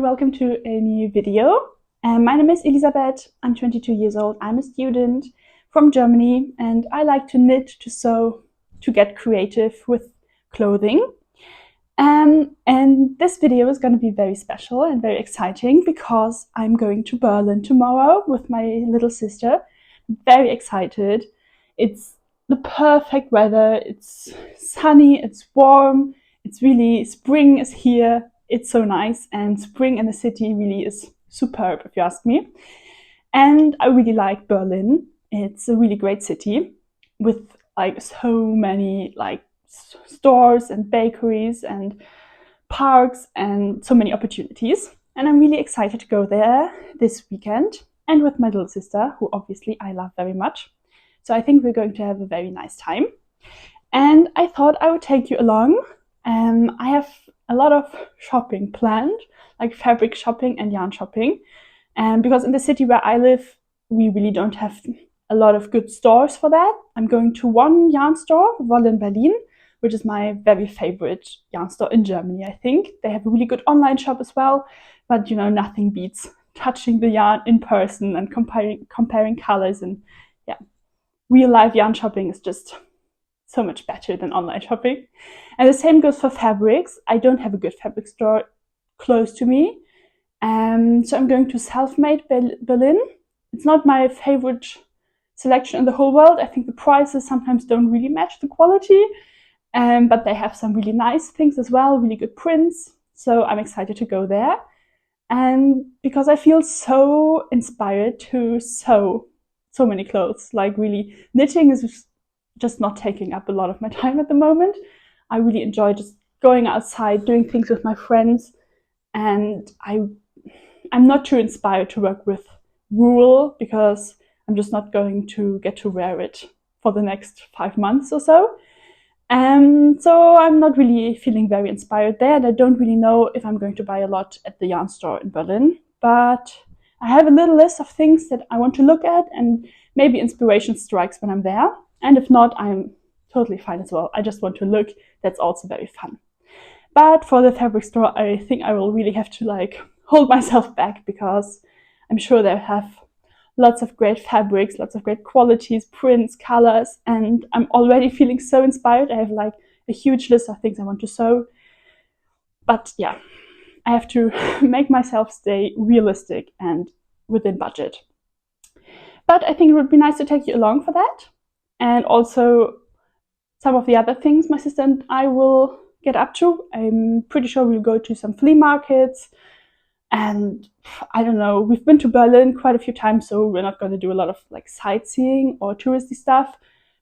and welcome to a new video. My name is Elisabeth, I'm 22 years old, I'm a student from Germany and I like to knit, to sew, to get creative with clothing. And this video is going to be very special and very exciting because I'm going to Berlin tomorrow with my little sister. I'm very excited. It's the perfect weather, it's sunny, it's warm, it's really, spring is here. It's so nice, and spring in the city really is superb, if you ask me. And I really like Berlin. It's a really great city with like so many like stores and bakeries and parks and so many opportunities. And I'm really excited to go there this weekend and with my little sister, who obviously I love very much. So I think we're going to have a very nice time. And I thought I would take you along. I have a lot of shopping planned, like fabric shopping and yarn shopping. Because in the city where I live, we really don't have a lot of good stores for that. I'm going to one yarn store, Wolle in Berlin, which is my very favorite yarn store in Germany, I think. They have a really good online shop as well, but you know, nothing beats touching the yarn in person and comparing colors, and yeah, real life yarn shopping is just so much better than online shopping. And the same goes for fabrics. I don't have a good fabric store close to me. So I'm going to Selfmade Berlin. It's not my favorite selection in the whole world. I think the prices sometimes don't really match the quality, but they have some really nice things as well, really good prints. So I'm excited to go there. And because I feel so inspired to sew so many clothes, like really knitting is just not taking up a lot of my time at the moment. I really enjoy just going outside, doing things with my friends, and I'm not too inspired to work with wool because I'm just not going to get to wear it for the next 5 months or so. So I'm not really feeling very inspired there, and I don't really know if I'm going to buy a lot at the yarn store in Berlin. But I have a little list of things that I want to look at, and maybe inspiration strikes when I'm there. And if not, I'm totally fine as well. I just want to look. That's also very fun. But for the fabric store, I think I will really have to like hold myself back because I'm sure they have lots of great fabrics, lots of great qualities, prints, colors, and I'm already feeling so inspired. I have like a huge list of things I want to sew. But yeah, I have to make myself stay realistic and within budget. But I think it would be nice to take you along for that. And also some of the other things my sister and I will get up to. I'm pretty sure we'll go to some flea markets. And I don't know, we've been to Berlin quite a few times, so we're not going to do a lot of like sightseeing or touristy stuff,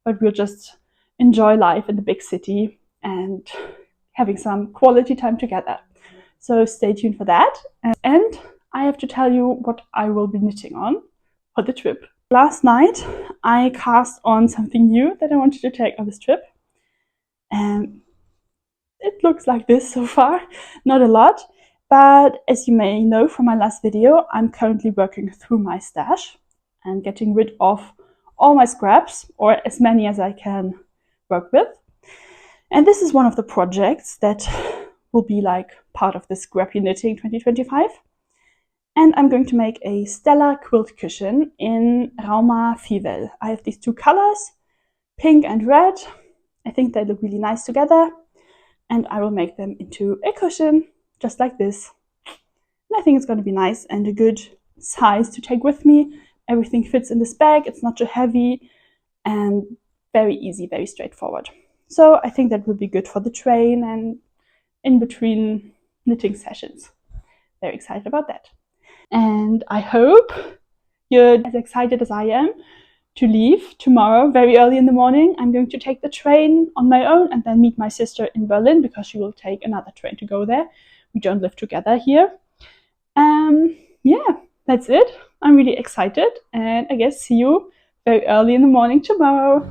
but we'll just enjoy life in the big city and having some quality time together. So stay tuned for that. And I have to tell you what I will be knitting on for the trip. Last night, I cast on something new that I wanted to take on this trip. It looks like this so far, not a lot. But as you may know from my last video, I'm currently working through my stash and getting rid of all my scraps, or as many as I can work with. And this is one of the projects that will be like part of the Scrappy Knitting 2025. And I'm going to make a Stella quilt cushion in Rauma Fivel. I have these two colors, pink and red. I think they look really nice together. And I will make them into a cushion, just like this. And I think it's going to be nice and a good size to take with me. Everything fits in this bag. It's not too heavy and very easy, very straightforward. So I think that will be good for the train and in between knitting sessions. Very excited about that. And I hope you're as excited as I am to leave tomorrow very early in the morning. I'm going to take the train on my own and then meet my sister in Berlin because she will take another train to go there. We don't live together here. Yeah, that's it. I'm really excited, and I guess see you very early in the morning tomorrow.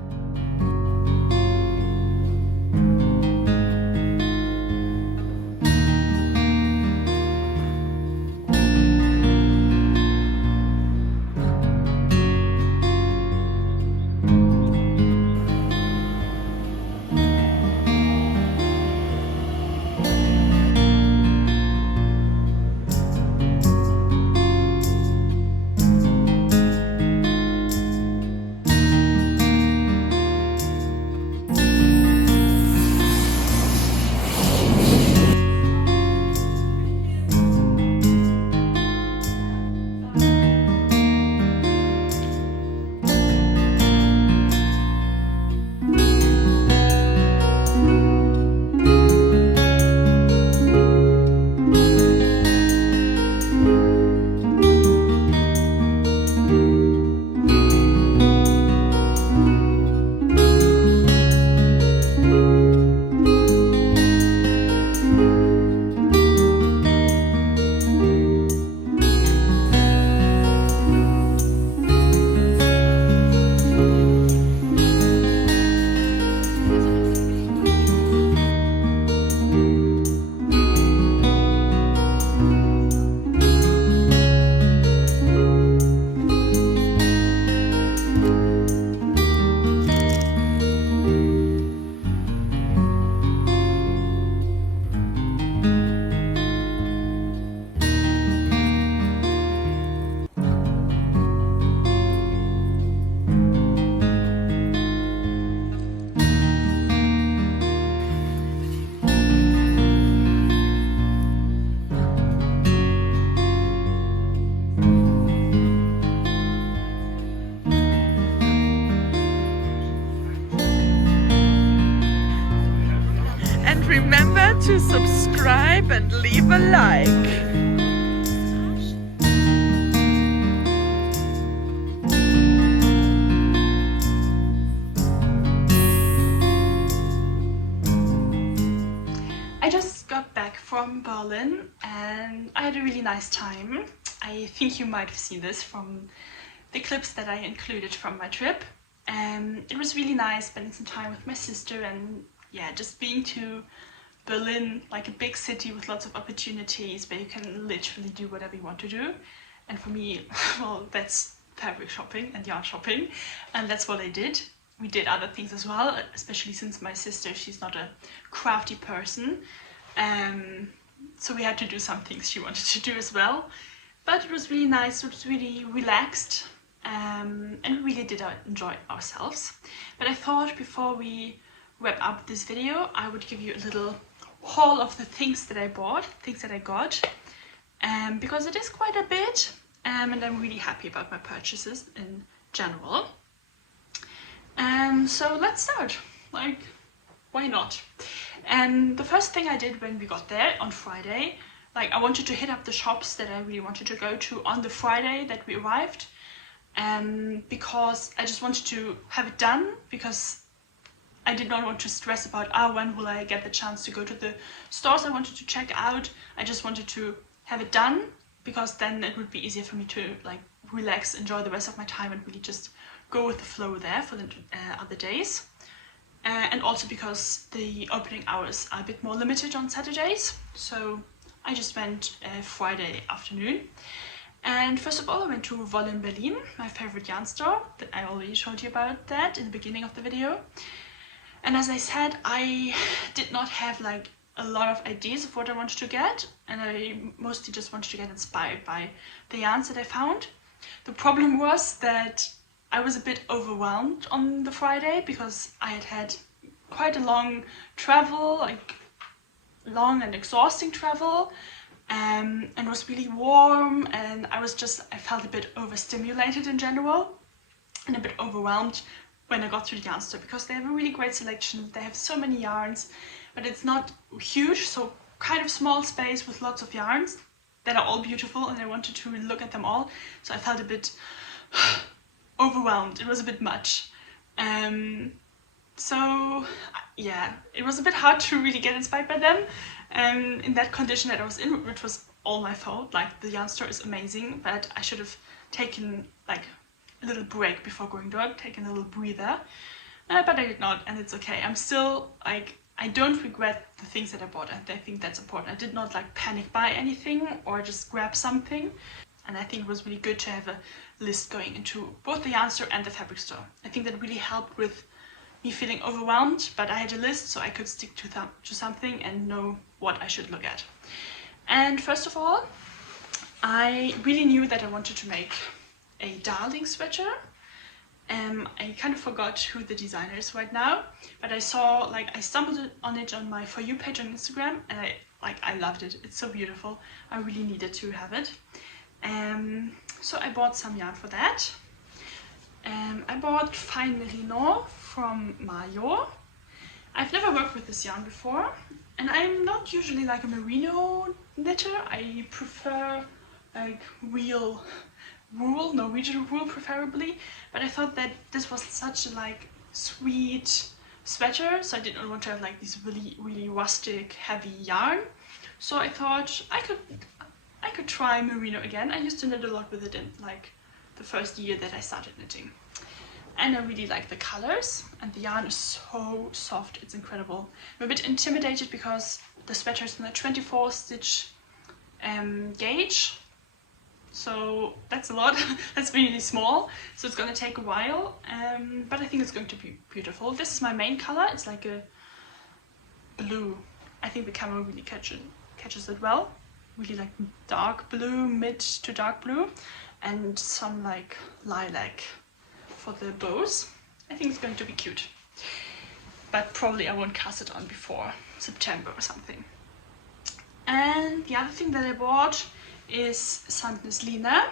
to subscribe and leave a like. I just got back from Berlin and I had a really nice time. I think you might have seen this from the clips that I included from my trip. It was really nice spending some time with my sister and yeah, just being to Berlin, like a big city with lots of opportunities where you can literally do whatever you want to do. And for me, well, that's fabric shopping and yarn shopping, and that's what I did. We did other things as well, especially since my sister, she's not a crafty person. So we had to do some things she wanted to do as well. But it was really nice, it was really relaxed, and we really did enjoy ourselves. But I thought before we wrap up this video, I would give you a little haul of the things that I bought, things that I got, because it is quite a bit, and I'm really happy about my purchases in general. So let's start, like, why not? And the first thing I did when we got there on Friday, like, I wanted to hit up the shops that I really wanted to go to on the Friday that we arrived, because I just wanted to have it done, because I did not want to stress about, when will I get the chance to go to the stores I wanted to check out. I just wanted to have it done, because then it would be easier for me to like relax, enjoy the rest of my time and really just go with the flow there for the other days. And also because the opening hours are a bit more limited on Saturdays. So I just went Friday afternoon. And first of all, I went to Wolle in Berlin, my favorite yarn store. That I already told you about that in the beginning of the video. And as I said, I did not have like a lot of ideas of what I wanted to get, and I mostly just wanted to get inspired by the yarns that I found. The problem was that I was a bit overwhelmed on the Friday because I had had quite a long travel, like long and exhausting travel, and it was really warm, and I felt a bit overstimulated in general and a bit overwhelmed when I got to the yarn store, because they have a really great selection. They have so many yarns, but it's not huge, so kind of small space with lots of yarns that are all beautiful, and I wanted to look at them all, so I felt a bit overwhelmed. It was a bit much. So yeah, it was a bit hard to really get inspired by them in that condition that I was in, which was all my fault. Like, the yarn store is amazing, but I should have taken like a little break before going to it, taken a little breather, but I did not, and it's okay. I'm still like, I don't regret the things that I bought, and I think that's important. I did not like panic buy anything or just grab something, and I think it was really good to have a list going into both the yarn store and the fabric store. I think that really helped with me feeling overwhelmed, but I had a list so I could stick to something and know what I should look at. And first of all, I really knew that I wanted to make a darling sweater. I kind of forgot who the designer is right now, but I stumbled on it on my For You page on Instagram, and I loved it. It's so beautiful. I really needed to have it. So I bought some yarn for that. I bought Fine Merino from Mayo. I've never worked with this yarn before, and I'm not usually like a merino knitter. I prefer like real wool, Norwegian wool preferably, but I thought that this was such a like sweet sweater, so I did not want to have like this really rustic heavy yarn. So I thought I could try merino again. I used to knit a lot with it in like the first year that I started knitting, and I really like the colors, and the yarn is so soft, it's incredible. I'm a bit intimidated because the sweater is in a 24 stitch gauge. So that's a lot. That's really small, so it's gonna take a while, but I think it's going to be beautiful. This is my main color. It's like a blue. I think the camera really catches it well. Really like dark blue, mid to dark blue, and some like lilac for the bows. I think it's going to be cute, but probably I won't cast it on before September or something. And the other thing that I bought is Sandnes Line,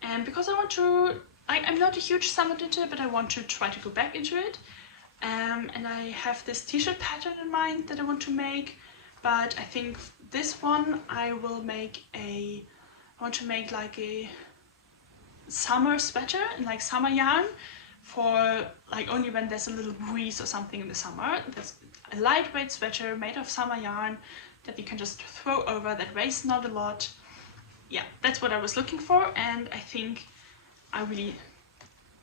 and because I want to, I'm not a huge summer knitter, but I want to try to go back into it, and I have this t-shirt pattern in mind that I want to make, but I think this one I will make I want to make like a summer sweater in like summer yarn for like only when there's a little breeze or something in the summer. That's a lightweight sweater made of summer yarn that you can just throw over, that weighs not a lot. Yeah, that's what I was looking for, and I think I really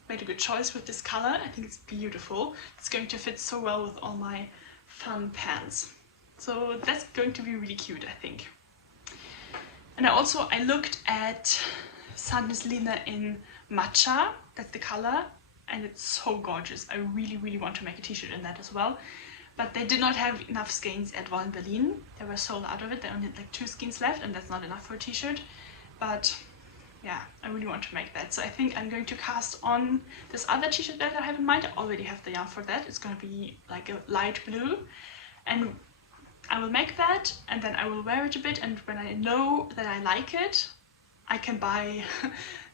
made a good choice with this color. I think it's beautiful. It's going to fit so well with all my fun pants. So that's going to be really cute, I think. And I looked at Sandnes Lina in matcha, that's the color, and it's so gorgeous. I really want to make a t-shirt in that as well. But they did not have enough skeins at Woll in Berlin. They were sold out of it. They only had like 2 skeins left, and that's not enough for a t-shirt. But yeah, I really want to make that. So I think I'm going to cast on this other t-shirt that I have in mind. I already have the yarn for that. It's going to be like a light blue. And I will make that, and then I will wear it a bit, and when I know that I like it, I can buy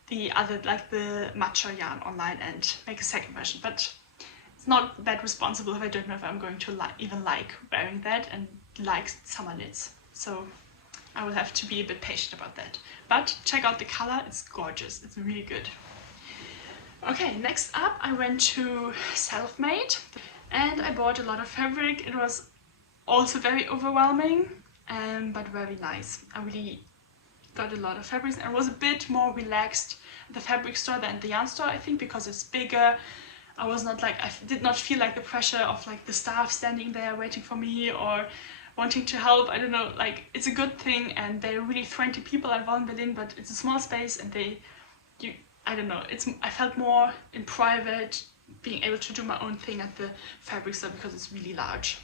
the other, like the matcha yarn online and make a second version. But it's not that responsible if I don't know if I'm going to even like wearing that and like summer knits. So I will have to be a bit patient about that. But check out the color, it's gorgeous, it's really good. Okay, next up I went to Selfmade and I bought a lot of fabric. It was also very overwhelming, but very nice. I really got a lot of fabrics and was a bit more relaxed at the fabric store than the yarn store, I think, because it's bigger. I did not feel like the pressure of like the staff standing there waiting for me or wanting to help. I don't know, like it's a good thing, and they're really friendly people at Woll in Berlin, but it's a small space and I don't know, I felt more in private being able to do my own thing at the fabric store because it's really large.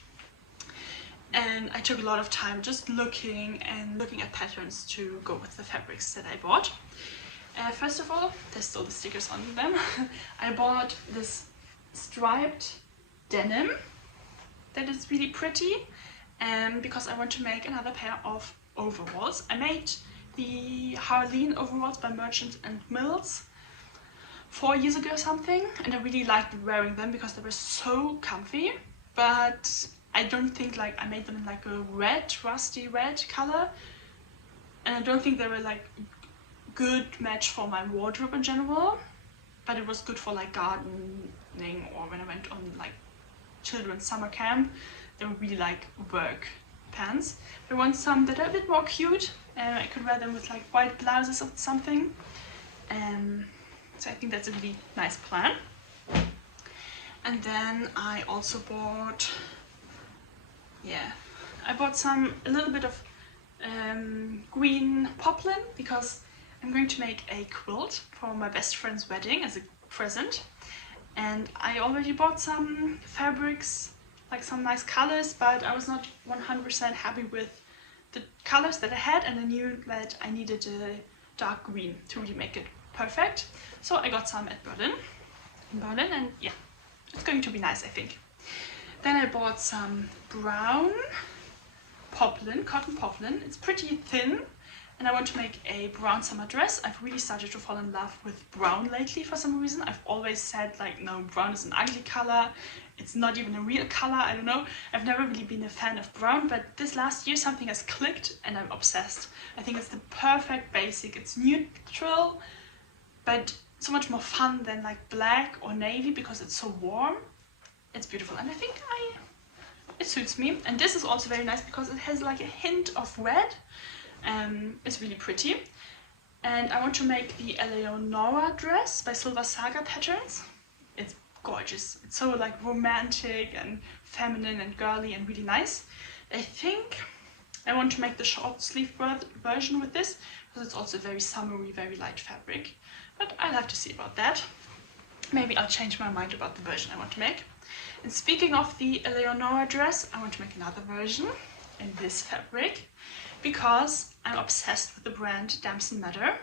And I took a lot of time just looking at patterns to go with the fabrics that I bought. First of all, there's still the stickers on them. I bought this striped denim that is really pretty, because I want to make another pair of overalls. I made the Harleen overalls by Merchants and Mills 4 years ago or something, and I really liked wearing them because they were so comfy, but I don't think I made them in like a red, rusty red color, and I don't think they were like good match for my wardrobe in general, but it was good for like gardening or when I went on like children's summer camp. They were really like work pants. I want some that are a bit more cute, and I could wear them with like white blouses or something. So I think that's a really nice plan. And then I also bought, I bought a little bit of green poplin because I'm going to make a quilt for my best friend's wedding as a present. And I already bought some fabrics, like some nice colors, but I was not 100% happy with the colors that I had, and I knew that I needed a dark green to really make it perfect. So I got some in Berlin, and yeah, it's going to be nice, I think. Then I bought some brown poplin, cotton poplin. It's pretty thin, and I want to make a brown summer dress. I've really started to fall in love with brown lately for some reason. I've always said like, no, brown is an ugly color. It's not even a real color, I don't know. I've never really been a fan of brown, but this last year something has clicked and I'm obsessed. I think it's the perfect basic. It's neutral, but so much more fun than like black or navy because it's so warm. It's beautiful, and I think it suits me. And this is also very nice because it has like a hint of red. It's really pretty. And I want to make the Eleonora dress by Silver Saga Patterns. It's gorgeous. It's so like romantic and feminine and girly and really nice. I think I want to make the short sleeve version with this because it's also very summery, very light fabric. But I'll have to see about that. Maybe I'll change my mind about the version I want to make. And speaking of the Eleonora dress, I want to make another version in this fabric because I'm obsessed with the brand Damson Madder.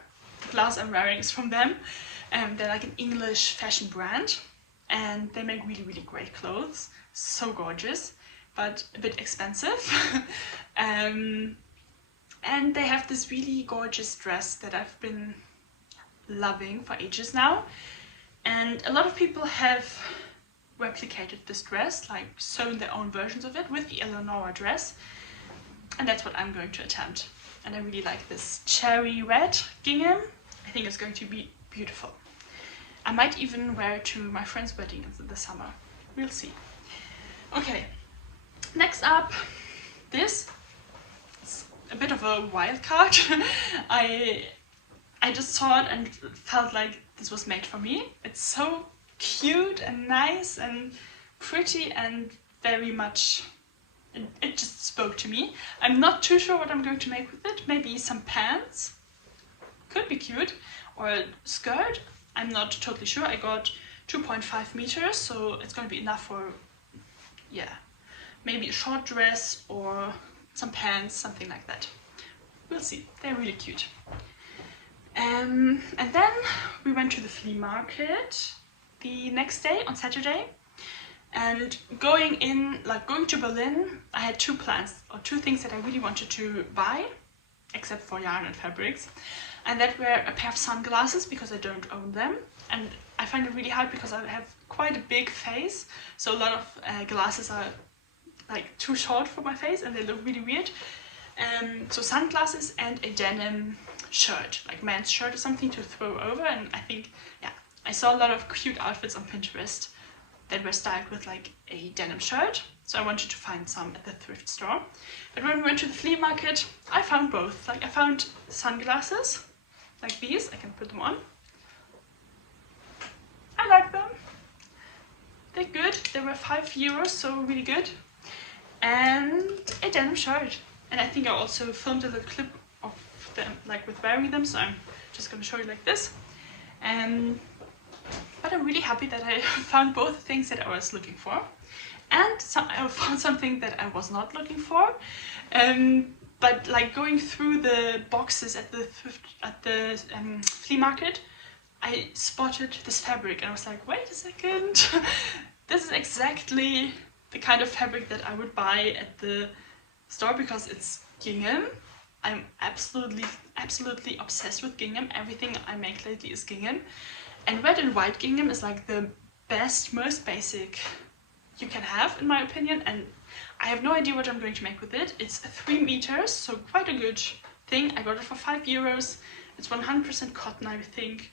The blouse I'm wearing is from them. They're like an English fashion brand, and they make really, really great clothes. So gorgeous, but a bit expensive. And they have this really gorgeous dress that I've been loving for ages now. And a lot of people have replicated this dress, like sewn their own versions of it with the Eleonora dress. and that's what I'm going to attempt. And I really like this cherry red gingham. I think it's going to be beautiful. I might even wear it to my friend's wedding in the summer. We'll see. Okay, next up, this is a bit of a wild card. I just saw it and felt like this was made for me. It's so cute and nice and pretty and very much, it just spoke to me. I'm not too sure what I'm going to make with it. Maybe some pants, could be cute, or a skirt. I'm not totally sure. I got 2.5 meters, so it's going to be enough for, yeah, maybe a short dress or some pants, something like that. We'll see. They're really cute. And then we went to the flea market the next day on Saturday. And going to Berlin, I had two plans, or two things that I really wanted to buy, except for yarn and fabrics. And that were a pair of sunglasses, because I don't own them. And I find it really hard because I have quite a big face. So a lot of glasses are like too short for my face and they look really weird. So sunglasses and a denim shirt, like men's shirt or something to throw over. And I think, yeah, I saw a lot of cute outfits on Pinterest that were styled with like a denim shirt. So I wanted to find some at the thrift store. But when we went to the flea market, I found both. Like I found sunglasses, like these. I can put them on. I like them. They're good. They were €5, so really good. And a denim shirt. And I think I also filmed a little clip of them, like with wearing them. So I'm just going to show you like this. But I'm really happy that I found both things that I was looking for. And I found something that I was not looking for. But like going through the boxes at the flea market, I spotted this fabric and I was like, wait a second. This is exactly the kind of fabric that I would buy at the store because it's gingham. I'm absolutely obsessed with gingham. Everything I make lately is gingham. And red and white gingham is like the best, most basic you can have, in my opinion. And I have no idea what I'm going to make with it. It's 3 meters, so quite a good thing. I got it for €5. It's 100% cotton, I think.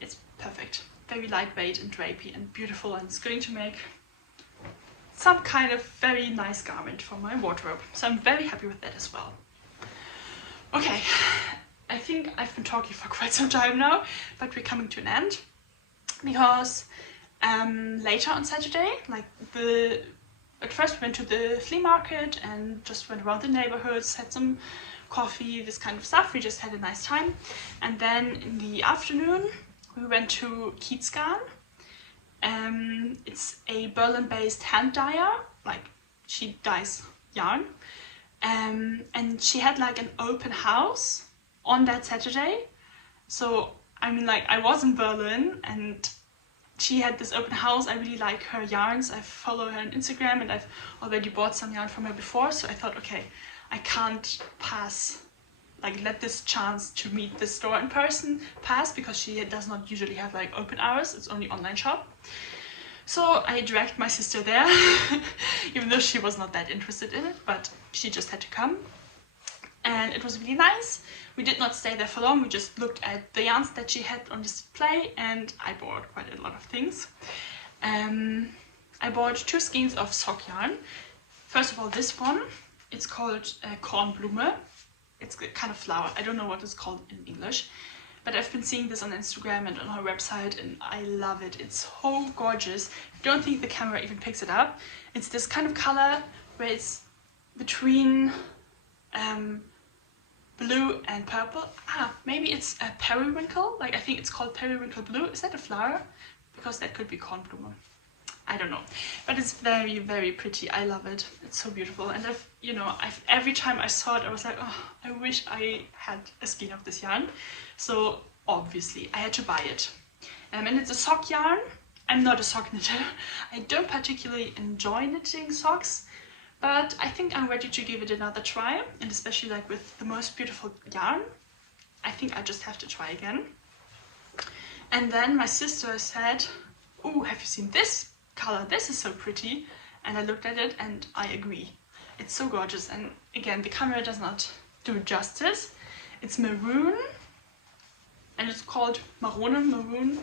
It's perfect. Very lightweight and drapey and beautiful, and it's going to make some kind of very nice garment for my wardrobe. So I'm very happy with that as well. Okay. I think I've been talking for quite some time now, but we're coming to an end because later on Saturday, at first we went to the flea market and just went around the neighborhoods, had some coffee, this kind of stuff. We just had a nice time. And then in the afternoon, we went to Kiezgarn. It's a Berlin-based hand dyer, like she dyes yarn. And she had like an open house on that Saturday. So I mean, like, I was in Berlin and she had this open house. I really like her yarns. I follow her on Instagram and I've already bought some yarn from her before, so I thought, okay, I can't let this chance to meet the store in person pass, because she does not usually have like open hours. It's only online shop. So I dragged my sister there, even though she was not that interested in it, but she just had to come. And it was really nice. We did not stay there for long. We just looked at the yarns that she had on display, and I bought quite a lot of things. I bought 2 skeins of sock yarn. First of all, this one, it's called Kornblume. It's a kind of flower. I don't know what it's called in English, but I've been seeing this on Instagram and on her website, and I love it. It's so gorgeous. I don't think the camera even picks it up. It's this kind of color where it's between blue and purple. Maybe it's a periwinkle. Like, I think it's called periwinkle blue. Is that a flower? Because that could be Kornblume. I don't know. But it's very, very pretty. I love it. It's so beautiful. And every time I saw it, I was like, oh, I wish I had a skein of this yarn. So obviously I had to buy it. And it's a sock yarn. I'm not a sock knitter. I don't particularly enjoy knitting socks, but I think I'm ready to give it another try, and especially like with the most beautiful yarn, I think I just have to try again. And then my sister said, oh, have you seen this color? This is so pretty. And I looked at it and I agree. It's so gorgeous, and again, the camera does not do it justice. It's maroon, and it's called maroon,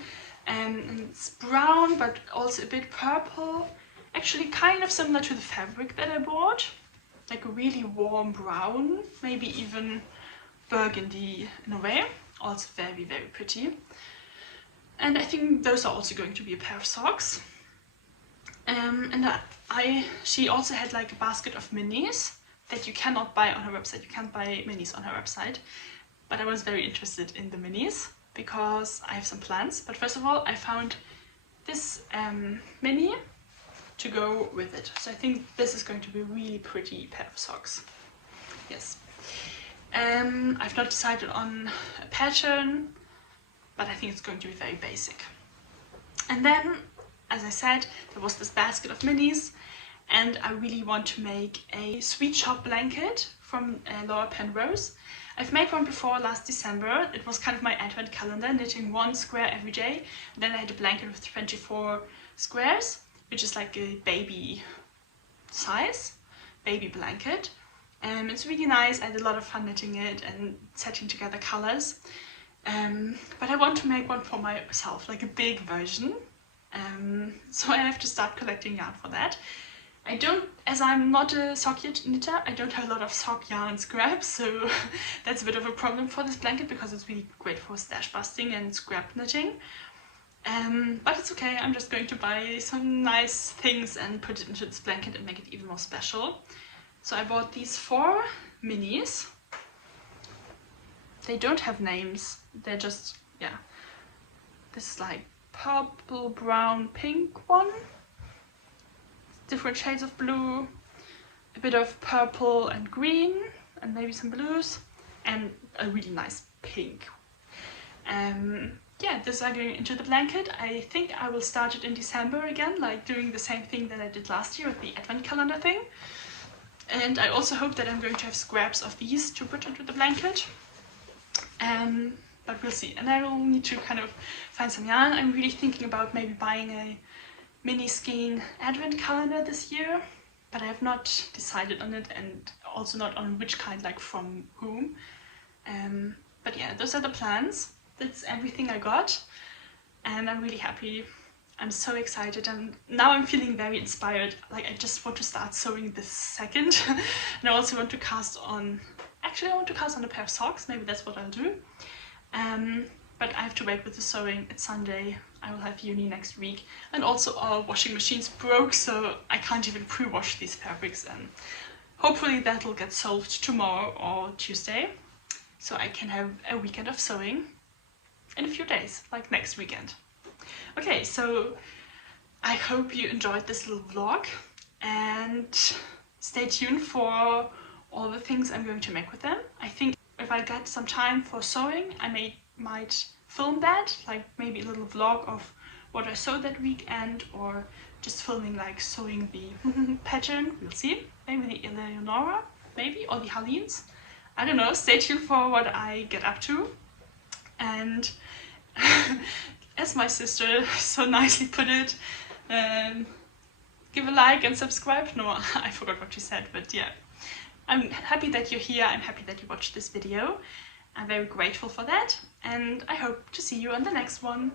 and it's brown but also a bit purple. Actually kind of similar to the fabric that I bought, like a really warm brown, maybe even burgundy in a way. Also very, very pretty. And I think those are also going to be a pair of socks. She also had like a basket of minis that you cannot buy on her website. You can't buy minis on her website. But I was very interested in the minis because I have some plans. But first of all, I found this mini to go with it. So I think this is going to be a really pretty pair of socks. Yes. I've not decided on a pattern, but I think it's going to be very basic. And then, as I said, there was this basket of minis, and I really want to make a sweet shop blanket from Laura Penrose. I've made one before last December. It was kind of my advent calendar, knitting 1 square every day. And then I had a blanket with 24 squares, which is like a baby size, baby blanket. It's really nice. I had a lot of fun knitting it and setting together colors. But I want to make one for myself, like a big version. So I have to start collecting yarn for that. As I'm not a sock knitter, I don't have a lot of sock yarn scraps, so that's a bit of a problem for this blanket because it's really great for stash busting and scrap knitting. But it's okay, I'm just going to buy some nice things and put it into this blanket and make it even more special. So I bought these 4 minis. They don't have names, they're just, yeah. This is like purple, brown, pink one. Different shades of blue, a bit of purple and green, and maybe some blues, and a really nice pink. Yeah, this is going into the blanket. I think I will start it in December again, like doing the same thing that I did last year with the advent calendar thing. And I also hope that I'm going to have scraps of these to put into the blanket. But we'll see. And I will need to kind of find some yarn. I'm really thinking about maybe buying a mini skein advent calendar this year, but I have not decided on it, and also not on which kind, like from whom. But yeah, those are the plans. That's everything I got, and I'm really happy. I'm so excited, and now I'm feeling very inspired. Like, I just want to start sewing this second. And I also want to cast on, actually I want to cast on a pair of socks. Maybe that's what I'll do. But I have to wait with the sewing. It's Sunday. I will have uni next week, and also our washing machines broke, so I can't even pre-wash these fabrics, and hopefully that'll get solved tomorrow or Tuesday, so I can have a weekend of sewing in a few days, like next weekend. Okay, so I hope you enjoyed this little vlog, and stay tuned for all the things I'm going to make with them. I think if I get some time for sewing, I might film that, like maybe a little vlog of what I sewed that weekend, or just filming like sewing the pattern. We'll see. Maybe the Eleonora, maybe, or the Halines. I don't know. Stay tuned for what I get up to. And as my sister so nicely put it, give a like and subscribe. No, I forgot what she said, but yeah. I'm happy that you're here. I'm happy that you watched this video. I'm very grateful for that, and I hope to see you on the next one.